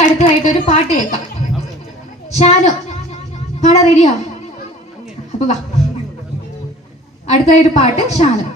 നമുക്ക് അടുത്തതായിട്ട് ഒരു പാട്ട് കേൾക്കാം. ഷാനു പാടാൻ റെഡിയോ? അപ്പൊ വാ, അടുത്തതായിട്ട് പാട്ട് ഷാനു.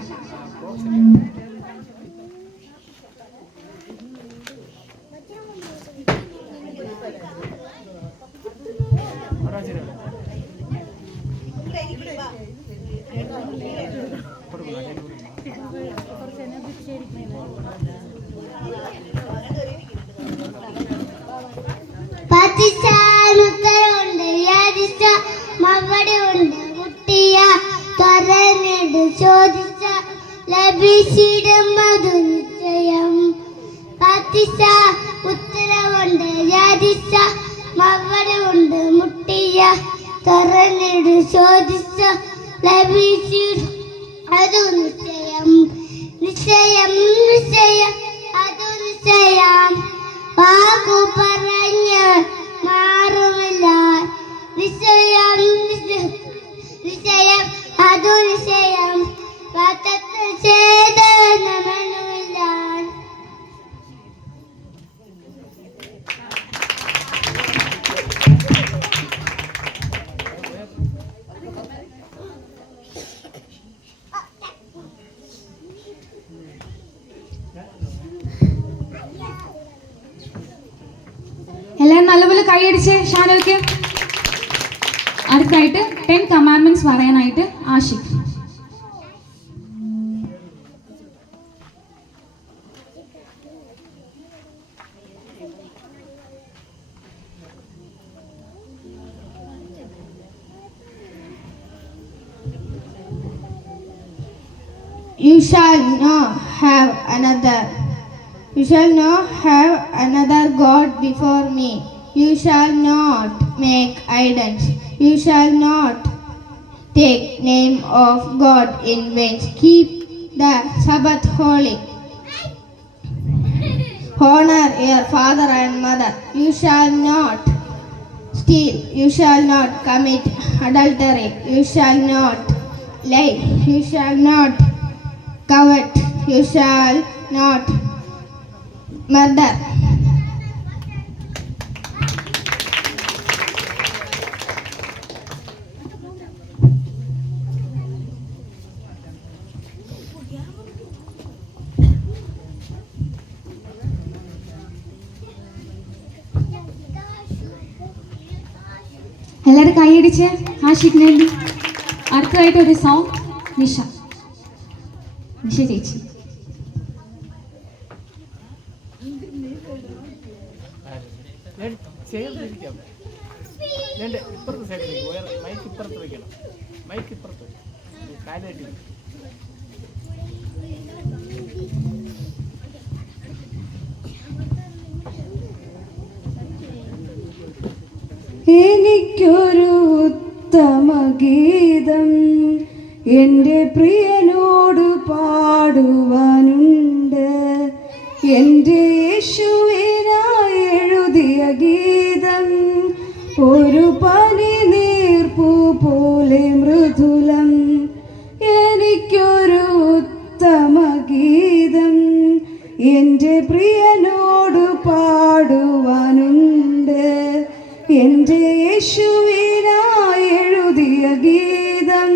ഉത്തരവുണ്ട്, യാചിച്ച മറുപടി ഉണ്ട്, മുട്ടിയ തുറന്നിട്ട് ചോദിച്ച ലഭിച്ചിടും മധു നിശ്ചയം. ഉത്തരവുണ്ട്, യാചിച്ച മറുപടി ഉണ്ട്, മുട്ടിയ തുറന്നിട്ട് ചോദിച്ച ലഭിച്ചിടും അതു നിശ്ചയം. നിശ്ചയം നിശ്ചയം അതു നിശ്ചയം, വാക്കു പറഞ്ഞ് മാറുമില്ല. നിശ്ചയം നിശ്ചയം അതു നിശ്ചയം, വാക്കത്ത് ചെയ്ത് നമനുമില്ല. എല്ലാവരും നല്ലപോലെ കൈയടിച്ച് ഷാനുക്ക്. അടുത്തായിട്ട് 10 കമാൻഡ്മെന്റ്സ് പറയാനായിട്ട് Ashiq. You shall not have another. You shall not have another God before me. You shall not make idols. You shall not take name of God in vain. Keep the Sabbath holy. Honor your father and mother. You shall not steal. You shall not commit adultery. You shall not lie. You shall not covet. You shall not murder. എല്ലാവരും കൈയടിച്ച് ആഷിഖിന് വേണ്ടി. അടുത്തതായിട്ട് ഒരു song Nisha ചേച്ചി. ഇപ്പുറത്തെ സൈഡിലേക്ക് mic ഇപ്പുറത്ത് വെക്കണം. മൈക്ക് ഇപ്പുറത്ത് കാലായിട്ട്. എനിക്കൊരു ഉത്തമ ഗീതം എൻ്റെ പ്രിയനോട് പാടുവാനുണ്ട്. എൻ്റെ യേശുവിനായി എഴുതിയ ഗീതം ഒരു പനി നീർപ്പു പോലെ മൃദുലം. എനിക്കൊരു ഉത്തമ ഗീതം എൻ്റെ പ്രിയനോട് പാടുവാനുണ്ട്. എൻ്റെ യേശുവിനായി എഴുതിയ ഗീതം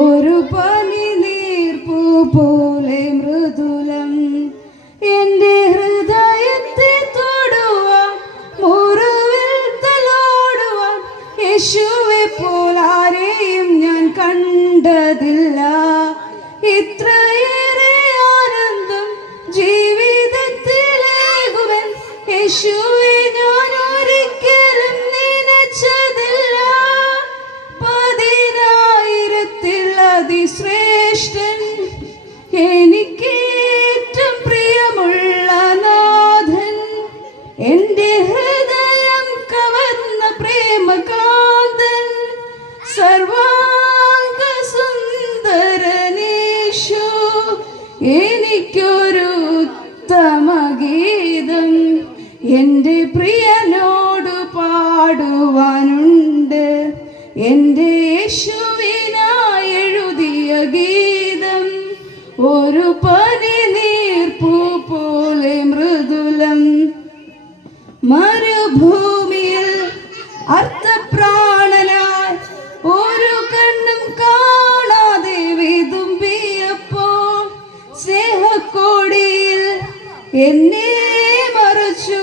ഒരു പനി നീർപ്പു പോലെ മൃദുലം. എൻ്റെ ഹൃദയത്തെ തൊടുവാൻ മുറിവിൽ തലോടുവാൻ യേശുവെ പോലാരെയും ഞാൻ കണ്ടതില്ല. ഇത്രയേറെ ആനന്ദം ജീവിതത്തിലേകുവൻ യേശുവെ ഞാൻ ഒരിക്കലും നനച്ചതില്ല. 10,000-ത്തിൽ അതിശ്രേഷ്ഠൻ എനിക്കേറ്റം പ്രിയമുള്ള നാഥൻ. എൻ്റെ ഹൃദയം കവർന്ന പ്രേമകാന്തൻ സർവാംഗ സുന്ദരനേശു. എനിക്കൊരു ഉത്തമ ഗീതം എൻ്റെ പ്രിയനോട് പാടുവാനുണ്ട്. എൻ്റെ യേശുവിനായി എഴുതിയ ഗീതം ഒരു പനി നീർപ്പു പോലെ മൃദുലം. മരുഭൂമിയിൽ അർത്ഥപ്രാണനായി ഒരു കണ്ണും കാണാതെ വിതുമ്പിയപ്പോൾ സ്നേഹക്കോടിയിൽ എന്നെ മറച്ചു.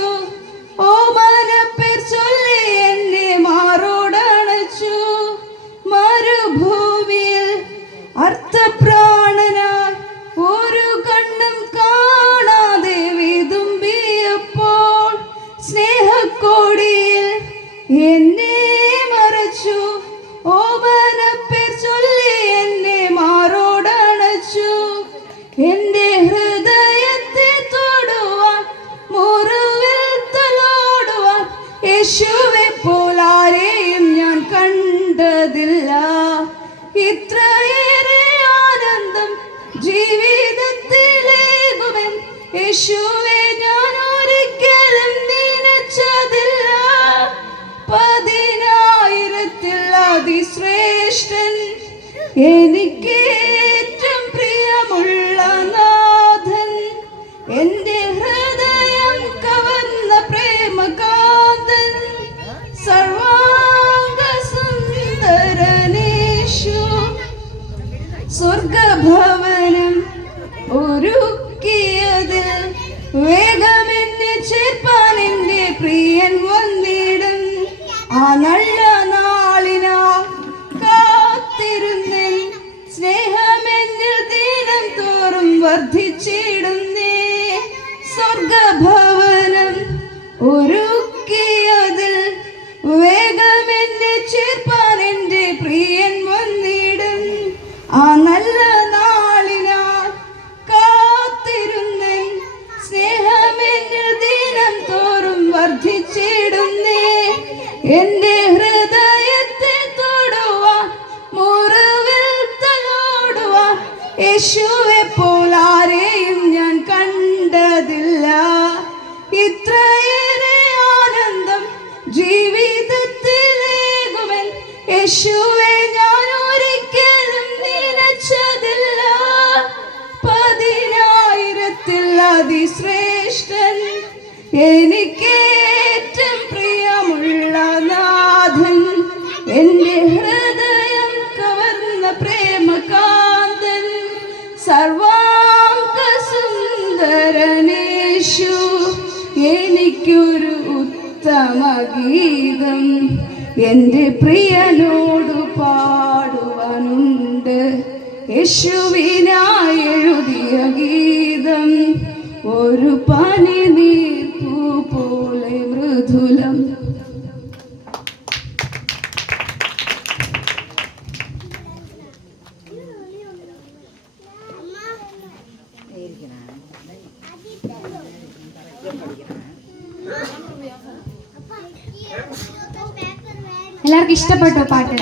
ഓമനപ്പേർ ചൊല്ലി എന്നെ മാറോടണച്ചു. മരുഭൂമിയിൽ അർത്ഥപ്രാണനായി ഒരു കണ്ണും കാണാതെ വിതുമ്പിയപ്പോൾ സ്നേഹക്കോടിയിൽ എന്നെ മറച്ചു. ഓമനപ്പേർ ചൊല്ലി എന്നെ മാറോടണച്ചു. എന്റെ ഹൃദയത്തെ തൊടുവാൻ മുറിവിൽ തലോടുവാൻ യേശുവെ പോലാരെയും ഞാൻ കണ്ടതില്ല. ഇത്രയേറെ ആനന്ദം ജീവിതത്തിലേകുമെൻ യേശുവെ ഞാൻ ഒരിക്കലും നനച്ചതില്ല. 10,000-ൽ അതിശ്രേഷ്ഠൻ എനിക്കേറ്റം പ്രിയമുള്ള നാഥൻ. എന്റെ ഹൃദയം കവർന്ന പ്രേമകാന്തൻ സർവാംഗ സുന്ദരനേശു. സ്വർഗഭവനം ഒരുക്കിയതിൽ വേഗമെന്നെ ചേർപ്പാൻ എന്റെ പ്രിയൻ വന്നിടും. ആ നല്ല നാളിനാ കാത്തിരുന്നേൻ. സ്നേഹമെന്നിൽ ദിനം തോറും വർദ്ധിച്ചിടുന്നേ. സ്വർഗഭവനം ഒരുക്കിയതിൽ വേഗമെന്നെ ചേർപ്പാൻ എന്റെ പ്രിയൻ വന്നിടും. ആ നല്ല നാളിനാ കാത്തിരുന്നേൻ. സ്നേഹമെന്നിൽ ദിനം തോറും വർദ്ധിച്ചിടുന്നേ. എന്റെ ഹൃദയത്തെ തൊടുവാൻ മുറിവിൽ തലോടുവാൻ യേശുവെ പോലാരെയും ഞാൻ കണ്ടതില്ല. ഇത്രയേറെ ആനന്ദം ജീവിതത്തിലേകുമെൻ യേശുവെ ഞാൻ ഒരിക്കലും നനച്ചതില്ല. 10,000-ൽ അതിശ്രേഷ്ഠൻ എനിക്കേറ്റം പ്രിയമുള്ള നാഥൻ. എന്റെ ഹൃദയം കവർന്ന പ്രേമകാന്തൻ സർവാംഗ സുന്ദരനേശു. എനിക്കൊരു ഉത്തമ ഗീതം എൻ്റെ പ്രിയനോട് പാടുവാനുണ്ട്. യേശുവിനായി എഴുതിയ ഗീതം ഒരു പനിനീർപ്പൂ പോലെ മൃദുലം. എല്ലാവർക്കും ഇഷ്ടപ്പെട്ടോ പാട്ട്?